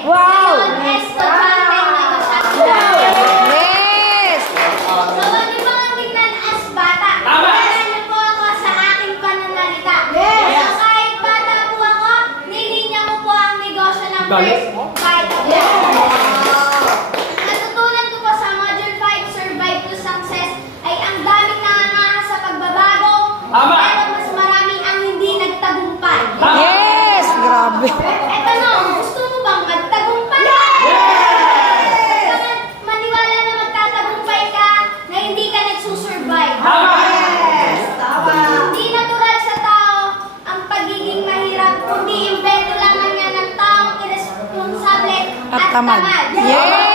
Wow! Ngayon, estudyante negosyante. Yes! So, wag niyo mga tingnan as bata. Tama. Tingnan niyo po ako sa aking pananalita. Yes. So, kahit bata po ako, nilinya ko po ang negosyo ng Galit. first bite of the Natutunan ko po sa Module 5, Survive to Success, ay ang daming nangangahas sa pagbabago, Tama. pero mas marami ang hindi nagtagumpay. Yes! Grabe. Eto no, gusto mo bang magtagumpay? Gusto ka maniwala na magtatagumpay ka na hindi ka nagsusurvive. Hindi natural sa tao ang pagiging mahirap, kundi imbento lamang yan ng taong irresponsable At tamad. Yes!